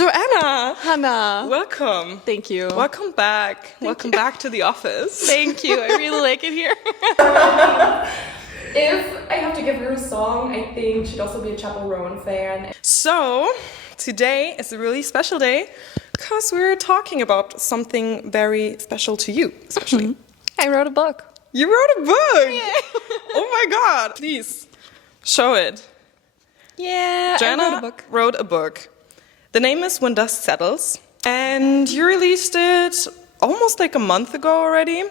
So Anna, Hannah. welcome. Thank you. Welcome back. Welcome back to the office. Thank you. I really like it here. If I have to give her a song, I think she'd also be a Chappell Rowan fan. So today is a really special day because we're talking about something very special to you, especially. I wrote a book. You wrote a book. Yeah. Oh my God! Please show it. Yeah, Joanna I wrote a book. wrote a book. The name is When Dust Settles, and you released it almost like a month ago already.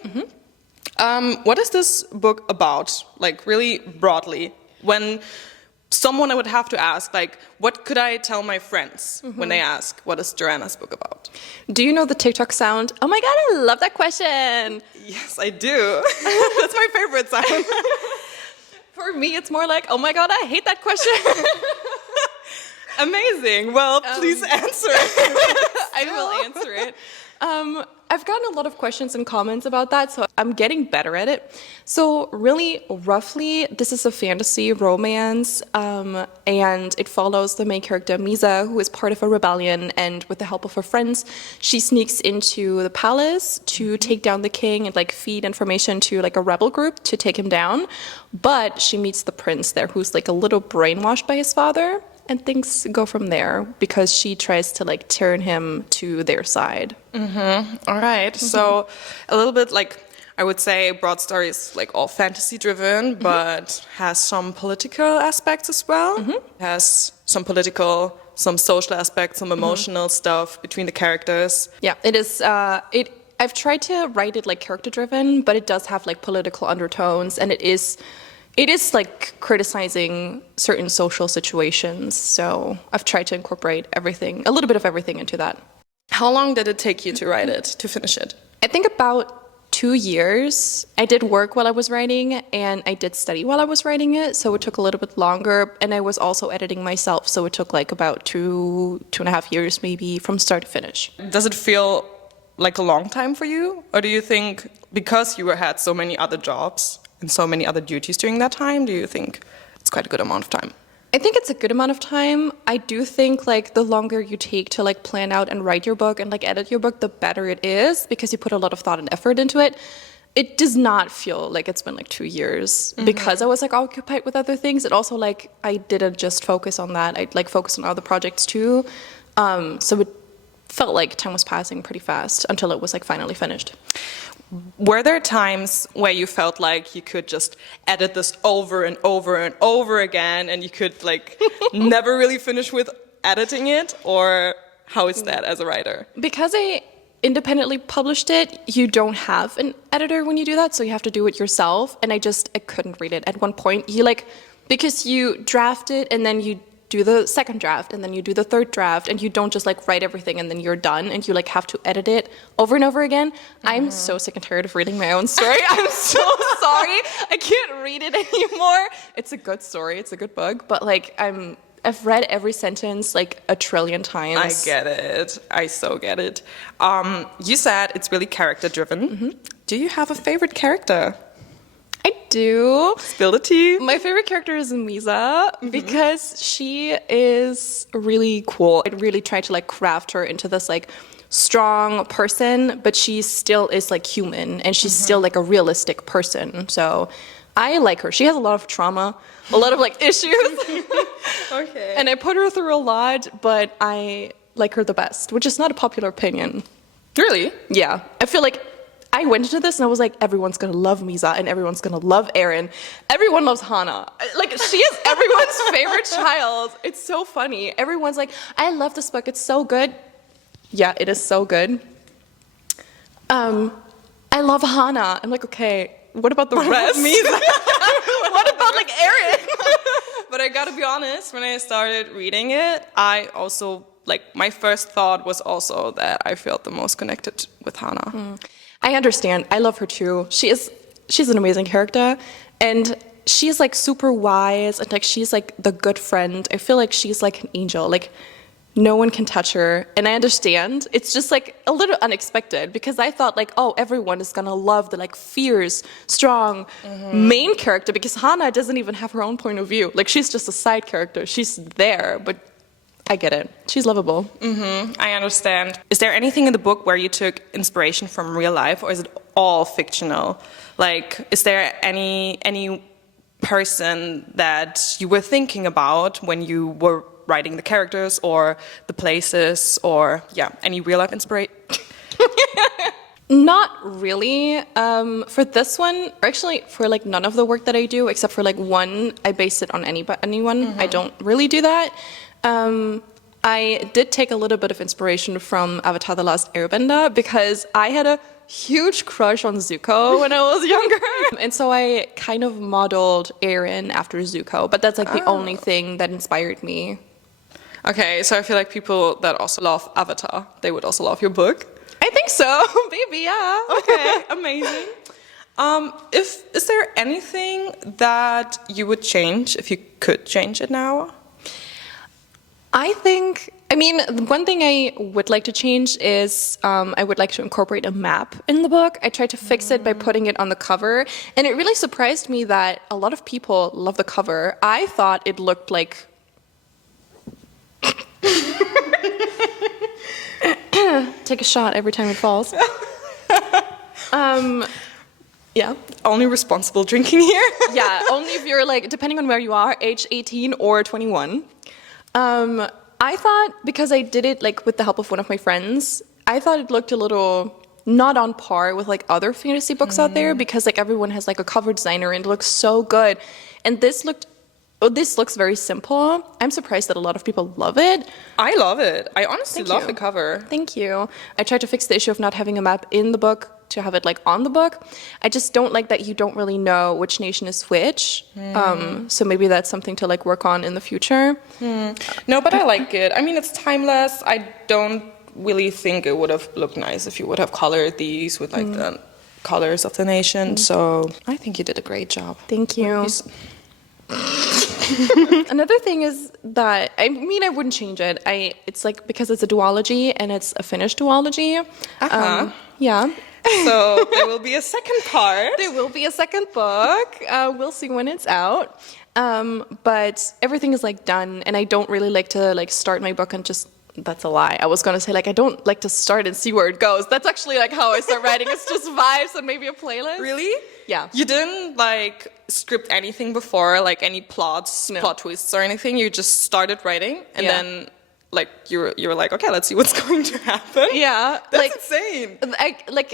What is this book about, like really broadly? When someone would have to ask, like, what could I tell my friends when they ask, what is Joanna's book about? Do you know the TikTok sound? Oh my God, I love that question. Yes, I do. That's my favorite sound. For me, it's more like, oh my God, I hate that question. Amazing. Well, please answer it. I will answer it. I've gotten a lot of questions and comments about that, so I'm getting better at it. So really, roughly, this is a fantasy romance, and it follows the main character, Misa, who is part of a rebellion, and with the help of her friends, she sneaks into the palace to take down the king and like feed information to like a rebel group to take him down. But she meets the prince there, who's like a little brainwashed by his father. And things go from there because she tries to like turn him to their side. All right. So a little bit like I would say Broad Story is like all fantasy driven, but has some political aspects as well. Has some political, some social aspects, some emotional stuff between the characters. Yeah, it is. I've tried to write it like character driven, but it does have like political undertones, and it is like criticizing certain social situations. So I've tried to incorporate everything, a little bit of everything into that. How long did it take you to write it, to finish it? I think about 2 years. I did work while I was writing, and I did study while I was writing it, so it took a little bit longer. And I was also editing myself, so it took like about 2.5 years maybe from start to finish. Does it feel like a long time for you? Or do you think because you had so many other jobs and so many other duties during that time, do you think it's quite a good amount of time? I think it's a good amount of time. I do think like the longer you take to like plan out and write your book and like edit your book, the better it is because you put a lot of thought and effort into it. It does not feel like it's been like 2 years because I was like occupied with other things. It also like I didn't just focus on that. I like focused on other projects too. So it felt like time was passing pretty fast until it was like finally finished. Were there times where you felt like you could just edit this over and over and over again and you could like never really finish with editing it? Or how is that as a writer? Because I independently published it, you don't have an editor when you do that, so you have to do it yourself. And I couldn't read it. At one point, because you draft it and then you do the second draft and then you do the third draft and you don't just like write everything and then you're done and you like have to edit it over and over again. I'm so sick and tired of reading my own story. I'm so sorry. I can't read it anymore. It's a good story. It's a good book, but like I've read every sentence like a trillion times. I get it. I so get it. You said it's really character driven. Do you have a favorite character? I do. Spill the tea. My favorite character is Misa because she is really cool. I really tried to like craft her into this like strong person, but she still is like human and she's still like a realistic person. So I like her. She has a lot of trauma, a lot of like issues. Okay. And I put her through a lot, but I like her the best, which is not a popular opinion. Really? Yeah. I feel like I went into this and I was like, everyone's gonna love Misa and everyone's gonna love Aaron. Everyone loves Hannah. Like, she is everyone's favorite child. It's so funny. Everyone's like, I love this book. It's so good. Yeah, it is so good. I love Hannah. I'm like, okay, what about the rest? Misa? What about like Aaron? But I gotta be honest, when I started reading it, I also, like, my first thought was also that I felt the most connected with Hannah. I understand. I love her too. She's an amazing character, and she's like super wise, and like she's like the good friend. I feel like she's like an angel. Like no one can touch her, and I understand. It's just like a little unexpected because I thought like, oh, everyone is gonna love the like fierce, strong main character because Hannah doesn't even have her own point of view. Like she's just a side character. She's there, but I get it. She's lovable. I understand. Is there anything in the book where you took inspiration from real life, or is it all fictional? Like, is there any person that you were thinking about when you were writing the characters or the places, or any real life inspiration? Not really. For this one, or actually for like none of the work that I do, except for like one, I base it on anyone. I don't really do that. I did take a little bit of inspiration from Avatar: The Last Airbender because I had a huge crush on Zuko when I was younger. And so I kind of modeled Eren after Zuko, but that's like the only thing that inspired me. Okay, so I feel like people that also love Avatar, they would also love your book. I think so. Maybe, yeah. Okay, amazing. Is there anything that you would change if you could change it now? One thing I would like to change is I would like to incorporate a map in the book. I tried to fix it by putting it on the cover, and it really surprised me that a lot of people love the cover. I thought it looked like... Take a shot every time it falls. Yeah. Only responsible drinking here. Yeah, only if you're like, depending on where you are, age 18 or 21. I thought, because I did it like with the help of one of my friends, I thought it looked a little not on par with like other fantasy books out there, because like everyone has like a cover designer and it looks so good. And this looks very simple. I'm surprised that a lot of people love it. I love it. I honestly love the cover. Thank you. I tried to fix the issue of not having a map in the book to have it like on the book. I just don't like that you don't really know which nation is which. So maybe that's something to like work on in the future. No, but I like it. I mean, it's timeless. I don't really think it would have looked nice if you would have colored these with like the colors of the nation. So I think you did a great job. Thank you. Another thing is that, I wouldn't change it. It's like, because it's a duology and it's a Finnish duology. Yeah. So there will be a second part. There will be a second book. We'll see when it's out. But everything is like done, and I don't really like to like start my book and just... That's a lie. I was gonna say like I don't like to start and see where it goes. That's actually like how I start writing. It's just vibes and maybe a playlist. Really? Yeah. You didn't like script anything before, like any plot twists or anything. You just started writing, and then like you were like, okay, let's see what's going to happen. Yeah, that's like, insane.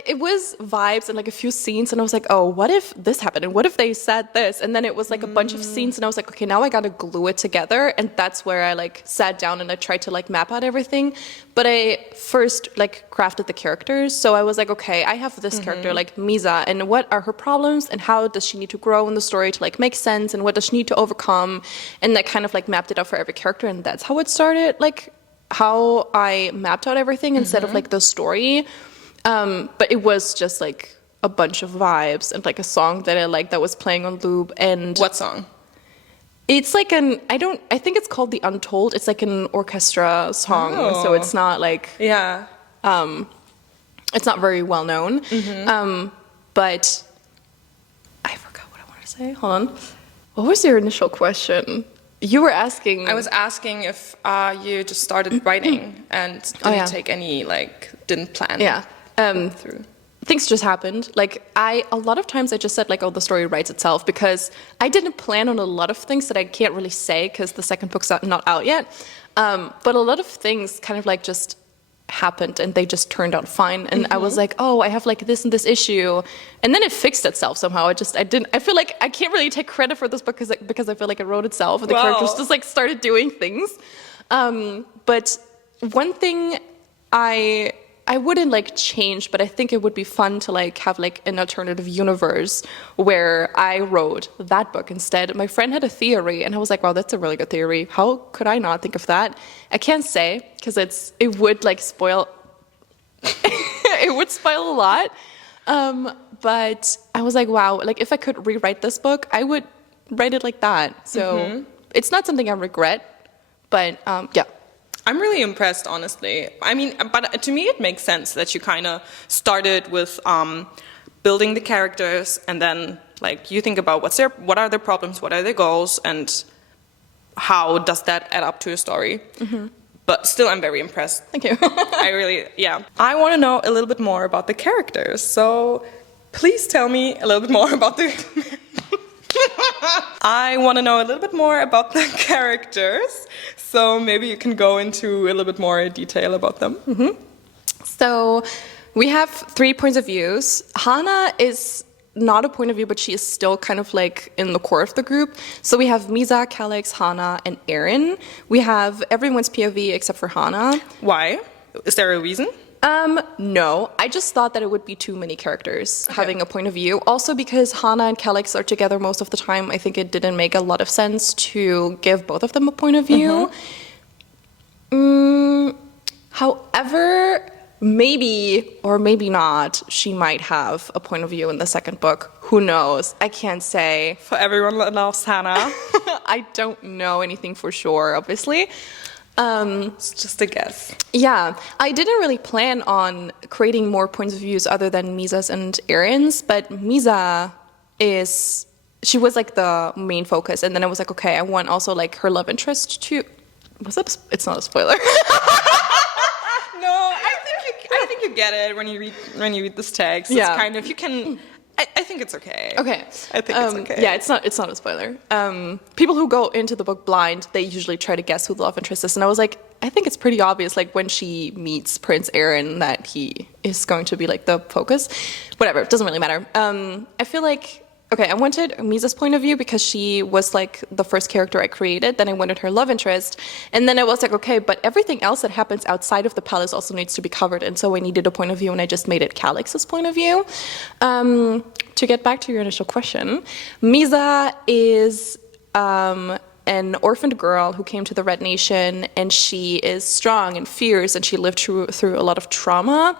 It was vibes and like a few scenes, and I was like, oh, what if this happened, and what if they said this, and then it was like a bunch of scenes, and I was like, okay, now I gotta glue it together, and that's where I like sat down and I tried to like map out everything. But I first like crafted the characters, so I was like, okay, I have this character like Misa, and what are her problems, and how does she need to grow in the story to like make sense, and what does she need to overcome, and I kind of like mapped it out for every character, and that's how it started, like how I mapped out everything instead of like the story. But it was just like a bunch of vibes and like a song that I liked that was playing on loop. And what song? It's like I think it's called The Untold. It's like an orchestra song, so it's not like it's not very well known. But I forgot what I wanted to say. Hold on. What was your initial question? You were asking... I was asking if you just started writing and didn't take any, like, didn't plan through. Things just happened. Like, a lot of times I just said, like, oh, the story writes itself, because I didn't plan on a lot of things that I can't really say because the second book's not out yet. But a lot of things kind of, like, just happened and they just turned out fine, and I was like, oh, I have like this and this issue, and then it fixed itself somehow. I feel like I can't really take credit for this book because I feel like it wrote itself and the characters just like started doing things. But one thing I wouldn't like change, but I think it would be fun to like have like an alternative universe where I wrote that book instead. My friend had a theory, and I was like, wow, that's a really good theory. How could I not think of that? I can't say, because it would like spoil, it would spoil a lot. But I was like, wow, like if I could rewrite this book, I would write it like that. So it's not something I regret, but yeah. I'm really impressed, honestly. I mean, but to me it makes sense that you kind of started with building the characters, and then like you think about what are their problems, what are their goals, and how does that add up to a story. But still, I'm very impressed. Thank you. I really, yeah. I want to know a little bit more about the characters. So please tell me a little bit more about the... I want to know a little bit more about the characters. So maybe you can go into a little bit more detail about them. So we have 3 points of views. Hana is not a point of view, but she is still kind of like in the core of the group. So we have Misa, Calix, Hana, and Erin. We have everyone's POV except for Hana. Why? Is there a reason? No. I just thought that it would be too many characters having a point of view. Also because Hana and Calix are together most of the time, I think it didn't make a lot of sense to give both of them a point of view. However, maybe or maybe not, she might have a point of view in the second book. Who knows? I can't say. For everyone that loves Hannah. I don't know anything for sure, obviously. It's just a guess. Yeah, I didn't really plan on creating more points of views other than Misa's and Erin's, but Misa she was like the main focus, and then I was like, okay, I want also like her love interest to... It's not a spoiler. No, I think you get it when you read this text. Yeah. It's kind of, you can... I think it's okay. Okay. I think it's okay. Yeah, it's not a spoiler. People who go into the book blind, they usually try to guess who the love interest is. And I was like, I think it's pretty obvious, like when she meets Prince Aaron, that he is going to be like the focus. Whatever, it doesn't really matter. I feel like, okay, I wanted Misa's point of view because she was like the first character I created. Then I wanted her love interest. And then I was like, okay, but everything else that happens outside of the palace also needs to be covered. And so I needed a point of view, and I just made it Calix's point of view. To get back to your initial question, Misa is an orphaned girl who came to the Red Nation, and she is strong and fierce, and she lived through a lot of trauma,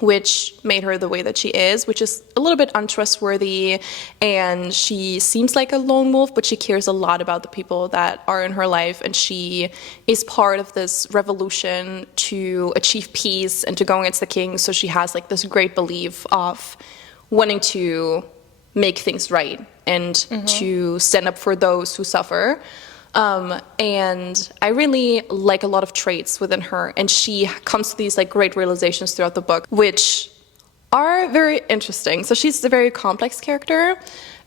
which made her the way that she is, which is a little bit untrustworthy, and she seems like a lone wolf, but she cares a lot about the people that are in her life, and she is part of this revolution to achieve peace and to go against the king, so she has like this great belief of wanting to make things right and to stand up for those who suffer. And I really like a lot of traits within her, and she comes to these like great realizations throughout the book, which are very interesting. So she's a very complex character.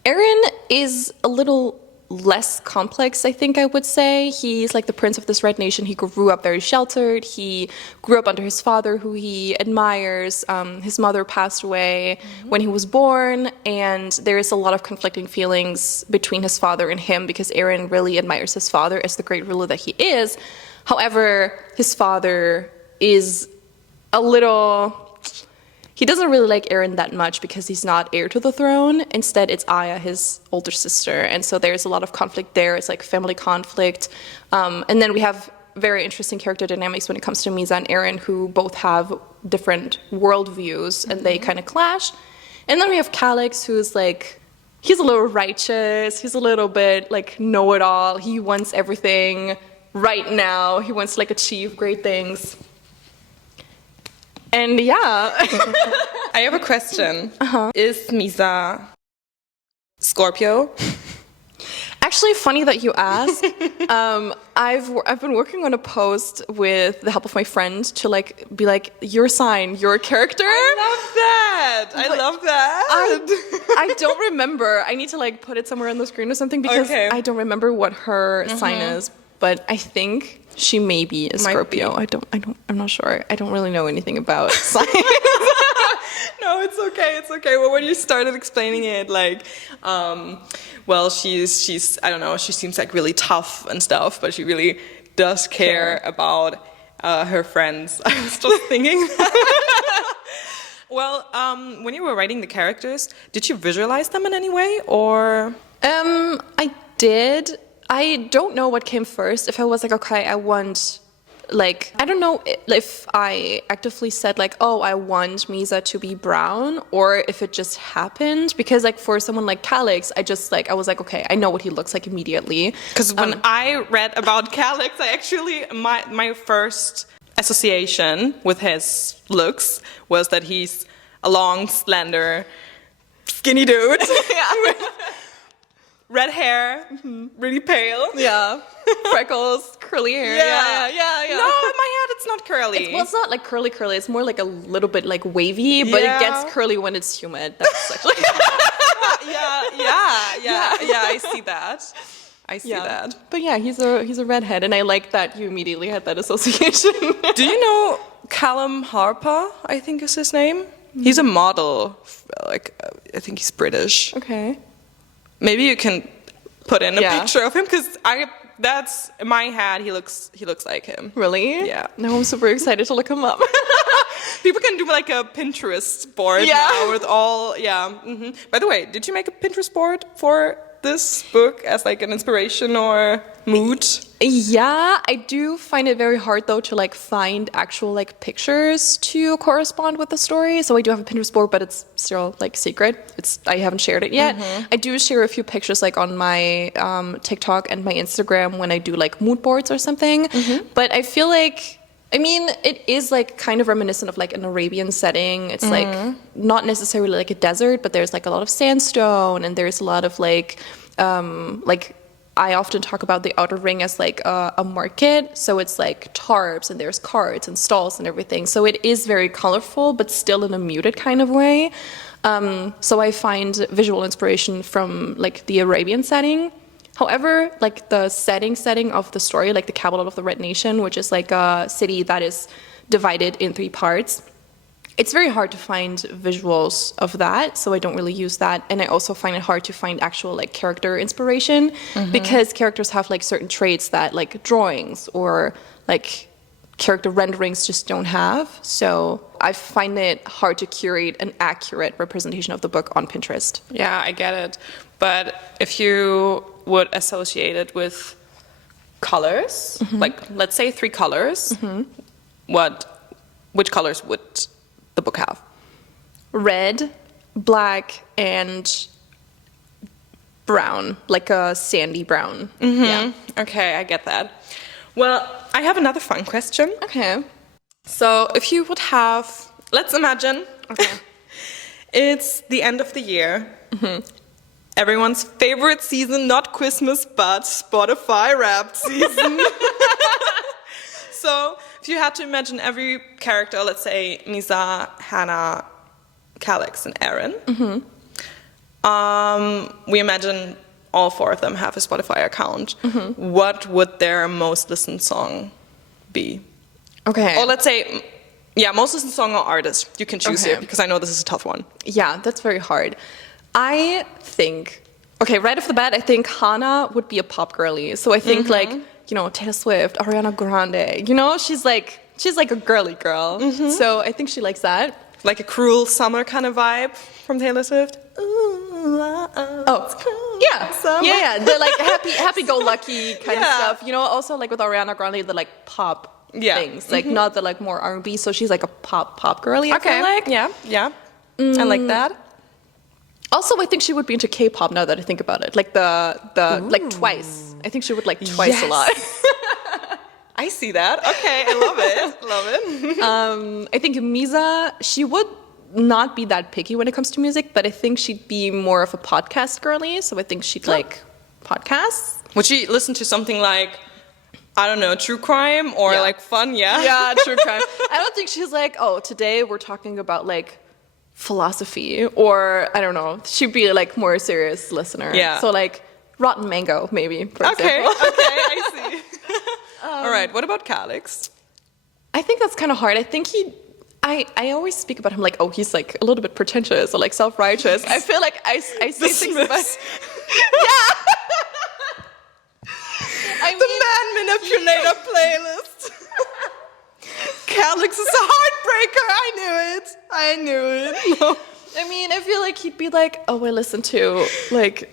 Aaron is a little less complex, I think I would say. He's like the prince of this Red Nation. He grew up very sheltered. He grew up under his father, who he admires. His mother passed away when he was born, and there is a lot of conflicting feelings between his father and him because Aaron really admires his father as the great ruler that he is. However, his father is a little... He doesn't really like Aaron that much because he's not heir to the throne. Instead, it's Aya, his older sister. And so there's a lot of conflict there. It's like family conflict. And then we have very interesting character dynamics when it comes to Misa and Aaron, who both have different worldviews, and they kind of clash. And then we have Calix, who's like, he's a little righteous. He's a little bit like know-it-all. He wants everything right now. He wants to like achieve great things. And yeah. I have a question. Is Misa Scorpio? Actually, funny that you ask. I've been working on a post with the help of my friend to like be like, your sign, your character. I love that. I don't remember. I need to like put it somewhere on the screen or something because I don't remember what her sign is. But I think she may be a Scorpio. I'm not sure. I don't really know anything about signs. No, it's okay. It's okay. Well, when you started explaining it, like, well, she's I don't know. She seems like really tough and stuff, but she really does care about her friends. I was just thinking. Well, when you were writing the characters, did you visualize them in any way, or? I did. I don't know what came first. If I was like, okay, I want, like, I don't know if I actively said like, oh, I want Misa to be brown, or if it just happened. Because like for someone like Calix, I was like, okay, I know what he looks like immediately. Because when I read about Calix, I actually, my first association with his looks was that he's a long, slender, skinny dude. red hair, really pale. Yeah. Freckles, curly hair. Yeah. No, in my head it's not curly. Well, it's not like curly. It's more like a little bit like wavy, but it gets curly when it's humid. That's actually. Yeah, I see that. I see that. But yeah, he's a redhead, and I like that you immediately had that association. Do you know Callum Harper, I think is his name? He's a model. Like, I think he's British. Okay. Maybe you can put in a picture of him, because that's in my head. He looks like him. Really? Yeah. Now I'm super excited to look him up. People can do like a Pinterest board now with all. Yeah. By the way, did you make a Pinterest board for this book as like an inspiration or mood? Yeah, I do find it very hard though to like find actual like pictures to correspond with the story. So I do have a Pinterest board, but it's still like secret. I haven't shared it yet. I do share a few pictures like on my TikTok and my Instagram when I do like mood boards or something. But I feel like, I mean, it is like kind of reminiscent of like an Arabian setting. It's like not necessarily like a desert, but there's like a lot of sandstone, and there's a lot of like I often talk about the Outer Ring as like a market. So it's like tarps and there's carts and stalls and everything. So it is very colorful, but still in a muted kind of way. So I find visual inspiration from like the Arabian setting. However, like the setting of the story, like the capital of the Red Nation, which is like a city that is divided in 3 parts, it's very hard to find visuals of that, so I don't really use that. And I also find it hard to find actual like character inspiration, because characters have like certain traits that like drawings or like character renderings just don't have. So I find it hard to curate an accurate representation of the book on Pinterest. Yeah, I get it. But if you would associate it with colors, like let's say 3 colors, which colors would the book have? Red, black, and brown, like a sandy brown. Yeah. Okay, I get that. Well, I have another fun question. Okay. So if you would have, let's imagine, it's the end of the year. Everyone's favorite season, not Christmas, but Spotify Wrapped season. So if you had to imagine every character, let's say Misa, Hannah, Calix, and Aaron, we imagine all 4 of them have a Spotify account. What would their most listened song be? Okay. Or let's say, most listened song or artist. You can choose here, because I know this is a tough one. Yeah, that's very hard. I think, right off the bat, I think Hannah would be a pop girly. So I think like, you know, Taylor Swift, Ariana Grande, you know, she's like a girly girl. So I think she likes that. Like a cruel summer kind of vibe from Taylor Swift. Yeah. The like happy-go-lucky kind of stuff. You know, also like with Ariana Grande, the like pop things, like not the like more R&B. So she's like a pop girly. I feel like. Yeah. I like that. Also, I think she would be into K-pop now that I think about it. Like the like Twice. I think she would like Twice a lot. I see that. Okay, I love it. I think Misa, she would not be that picky when it comes to music, but I think she'd be more of a podcast girly. So I think she'd like podcasts. Would she listen to something like, I don't know, true crime or like fun? Yeah, true crime. I don't think she's like, oh, today we're talking about like philosophy, or I don't know. She'd be like more a serious listener. Yeah. So like Rotten Mango, maybe. For example. Okay, I see. All right. What about Calix? I think that's kind of hard. I think I always speak about him like, oh, he's like a little bit pretentious or like self-righteous. I feel like I say things about. Yeah. The Man Manipulator playlist. Calix is a heartbreaker. I knew it. No. I mean, I feel like he'd be like, oh, I listen to like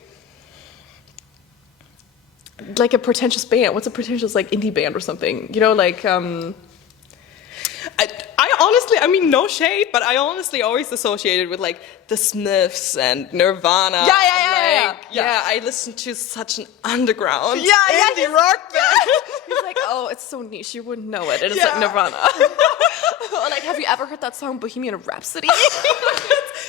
a pretentious band. What's a pretentious like indie band or something? You know, like I honestly, I mean, no shade, but I honestly always associated with like the Smiths and Nirvana. Yeah. I listened to such an underground indie rock band. He's like, oh, it's so niche, you wouldn't know it. And it's like Nirvana. Or like, have you ever heard that song Bohemian Rhapsody?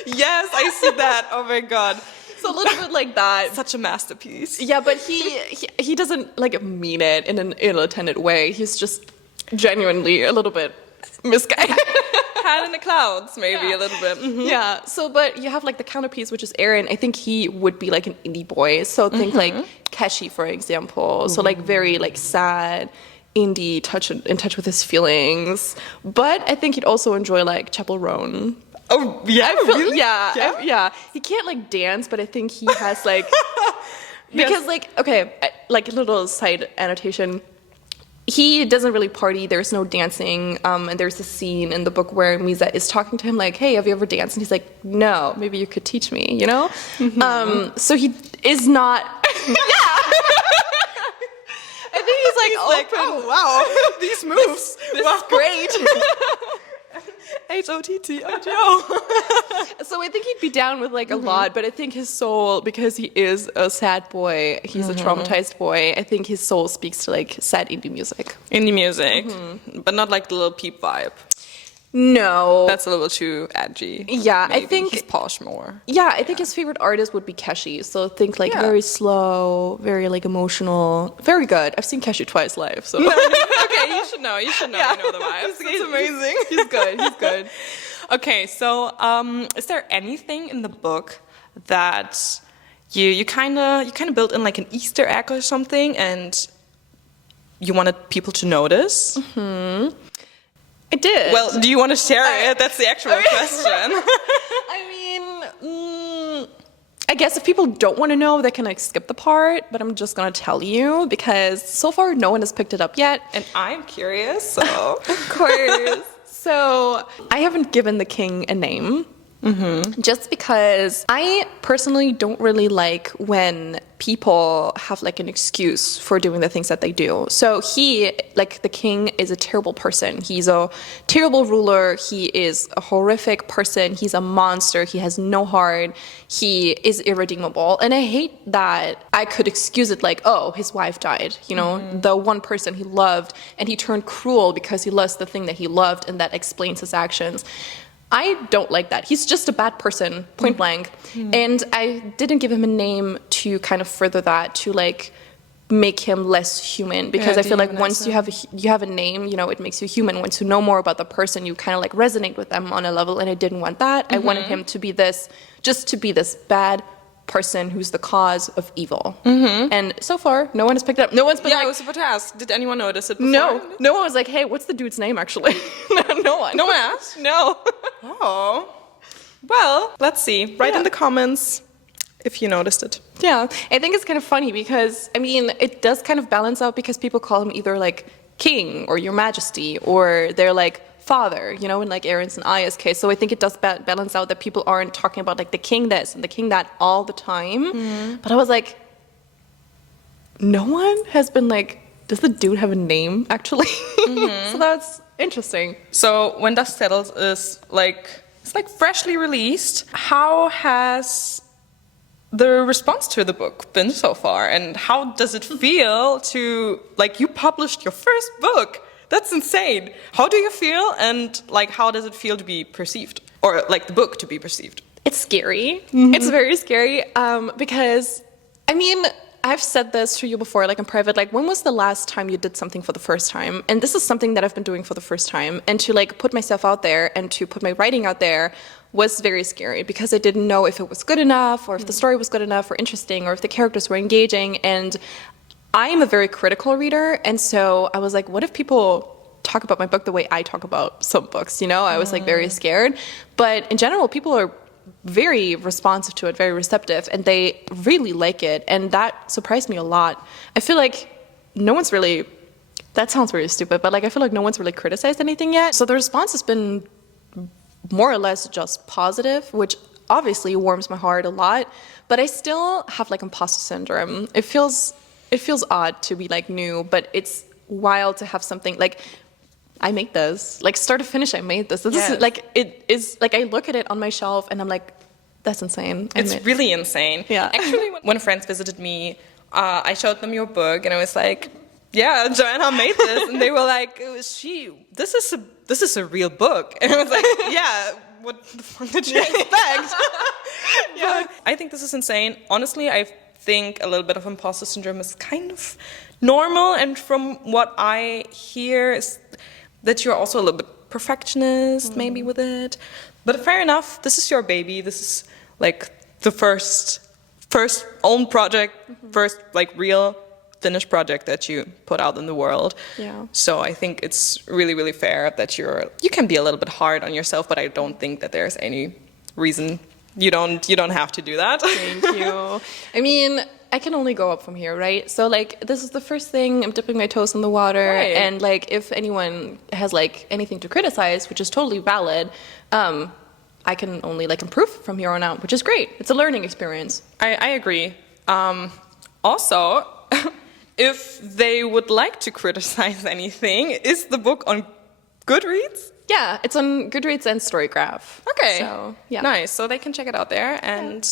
Yes, I see that. Oh my god. So So a little bit like that. Such a masterpiece. Yeah, but he doesn't like mean it in an ill-intended way. He's just genuinely a little bit misguided. Hat in the clouds, maybe a little bit. Mm-hmm. Yeah. So, but you have like the counterpiece, which is Aaron. I think he would be like an indie boy. So think like Keshi, for example. So like very like sad, indie, in touch with his feelings. But I think he'd also enjoy like Chapel Roan. Oh yeah, really? Yeah. He can't like dance, but I think he has like because like okay, like a little side annotation. He doesn't really party. There's no dancing, and there's a scene in the book where Misa is talking to him like, "Hey, have you ever danced?" And he's like, "No, maybe you could teach me." You know, so he is not. I think he's like, oh wow, these moves. This is great. HOTTOTO. So I think he'd be down with like a lot, but I think his soul, because he is a sad boy, he's a traumatized boy, I think his soul speaks to like sad indie music. Indie music, but not like the Lil Peep vibe. No. That's a little too edgy. Yeah, maybe. I think he's posh more. Yeah, I think his favorite artist would be Keshi. So think like very slow, very like emotional. Very good. I've seen Keshi twice live, so Okay, you should know. You know the vibes. It's amazing. He's good. Okay, so is there anything in the book that you kind of built in like an Easter egg or something, and you wanted people to notice? I did. Well, do you want to share it? That's the actual question. I mean, I guess if people don't want to know, they can like skip the part, but I'm just gonna tell you because so far no one has picked it up yet. And I'm curious, so Of course. So I haven't given the king a name. Just because I personally don't really like when people have like an excuse for doing the things that they do. So he, like the king, is a terrible person. He's a terrible ruler. He is a horrific person. He's a monster. He has no heart. He is irredeemable. And I hate that I could excuse it like, oh, his wife died, you know, the one person he loved, and he turned cruel because he lost the thing that he loved, and that explains his actions. I don't like that. He's just a bad person, point blank. And I didn't give him a name to kind of further that, to like make him less human, because I feel like once you have a name, you know, it makes you human. Once you know more about the person, you kind of like resonate with them on a level, and I didn't want that. I wanted him to be this bad person who's the cause of evil. And so far, no one has picked it up. No one's been I was about to ask, did anyone notice it before? No one was like, hey, what's the dude's name actually? No one. No one asked? No. Oh. Well, let's see. Write in the comments if you noticed it. Yeah, I think it's kind of funny because, I mean, it does kind of balance out because people call him either like king or your majesty, or they're like father, you know, in like Aaron's and Aya's case. So I think it does balance out that people aren't talking about like the king this and the king that all the time. But I was like, no one has been like, does the dude have a name actually? So that's interesting. So When Dust Settles is like, it's like freshly released. How has the response to the book been so far, and how does it feel to, like, you published your first book? That's insane. How do you feel, and like how does it feel to be perceived, or like the book to be perceived? It's scary. It's very scary because, I mean, I've said this to you before, like in private, like when was the last time you did something for the first time? And this is something that I've been doing for the first time, and to like put myself out there and to put my writing out there was very scary because I didn't know if it was good enough, or if the story was good enough or interesting, or if the characters were engaging. And I am a very critical reader, and so I was like, what if people talk about my book the way I talk about some books, you know? I was like very scared. But in general, people are very responsive to it, very receptive, and they really like it, and that surprised me a lot. I feel like no one's really, that sounds very stupid, but like I feel like no one's really criticized anything yet. So the response has been more or less just positive, which obviously warms my heart a lot, but I still have like imposter syndrome. It feels odd to be like new, but it's wild to have something like, I made this, like start to finish, I made this. This is like, it is like, I look at it on my shelf and I'm like, that's insane. It's really insane. Yeah. Actually, when friends visited me, I showed them your book and I was like, yeah, Joanna made this. And they were like, this is a real book. And I was like, yeah, what the fuck did you expect? Yeah. I think this is insane. Honestly, I think a little bit of imposter syndrome is kind of normal, and from what I hear is that you're also a little bit perfectionist maybe with it. But fair enough, this is your baby. This is like the first own project, first like real finished project that you put out in the world. Yeah. So I think it's really, really fair that you can be a little bit hard on yourself, but I don't think that there's any reason you don't have to do that. Thank you. I mean, I can only go up from here, right? So like this is the first thing, I'm dipping my toes in the water, Right. and like if anyone has like anything to criticize, which is totally valid, I can only like improve from here on out, which is great. It's a learning experience. I agree. Also, if they would like to criticize anything, is the book on Goodreads? Yeah, it's on Goodreads and Storygraph. Okay. So, yeah. Nice. So they can check it out there, and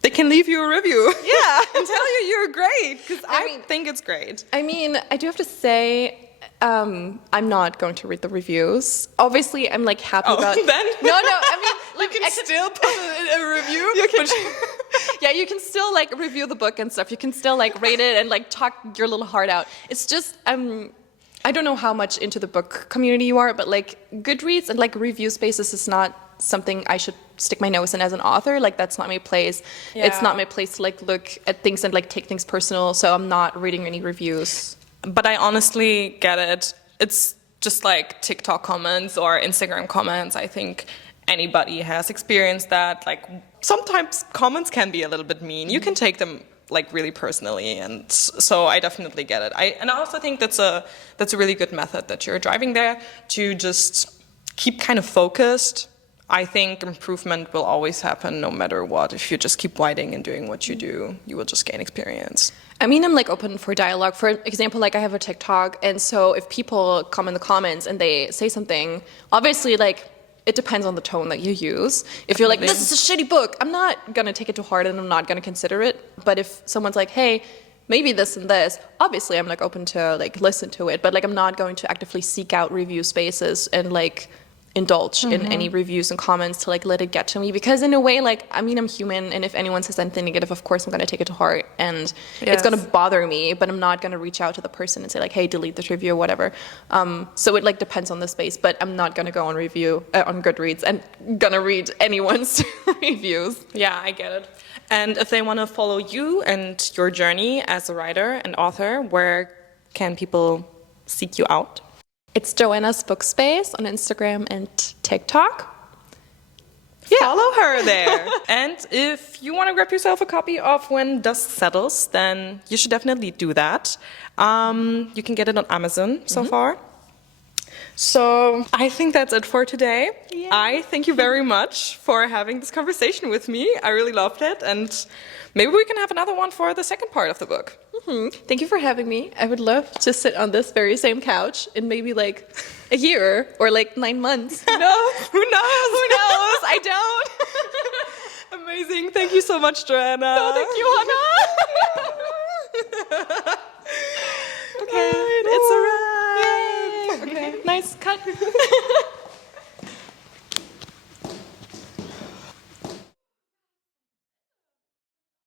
they can leave you a review. Yeah. And tell you you're great, because I mean- think it's great. I mean, I do have to say, I'm not going to read the reviews. Obviously, I'm like happy about. Then? No, I mean, like, You can I still put a review. You can, yeah, you can still like review the book and stuff. You can still like rate it and like talk your little heart out. It's just I don't know how much into the book community you are, but like Goodreads and like review spaces is not something I should stick my nose in as an author. Like that's not my place. Yeah. It's not my place to like look at things and like take things personal. So I'm not reading any reviews. But I honestly get it. It's just like TikTok comments or Instagram comments. I think anybody has experienced that. Like sometimes comments can be a little bit mean. You can take them like really personally, and so I definitely get it. I also think that's a really good method that you're driving there, to just keep kind of focused. I think improvement will always happen no matter what. If you just keep writing and doing what you do, you will just gain experience. I mean, I'm like open for dialogue. For example, like I have a TikTok, and so if people come in the comments and they say something, obviously like it depends on the tone that you use. If you're like, this is a shitty book, I'm not gonna take it to heart and I'm not gonna consider it. But if someone's like, hey, maybe this and this, obviously I'm like open to like listen to it, but like I'm not going to actively seek out review spaces and like indulge in any reviews and comments to like let it get to me, because in a way, like, I mean, I'm human, and if anyone says anything negative, of course I'm going to take it to heart, and it's going to bother me, but I'm not going to reach out to the person and say like, hey, delete this review or whatever. So it like depends on the space, but I'm not going to go on review on Goodreads and gonna read anyone's reviews. Yeah, I get it. And if they want to follow you and your journey as a writer and author, where can people seek you out? It's Joanna's Book Space on Instagram and TikTok. Follow her there. And if you want to grab yourself a copy of When Dust Settles, then you should definitely do that. You can get it on Amazon so far. So I think that's it for today. Yeah. I thank you very much for having this conversation with me. I really loved it. And maybe we can have another one for the second part of the book. Thank you for having me. I would love to sit on this very same couch in maybe like a year or like 9 months. No, who knows? Who knows? I don't. Amazing. Thank you so much, Joanna. Oh, thank you, Hannah. Okay, it's a wrap. Yay. Okay, nice cut.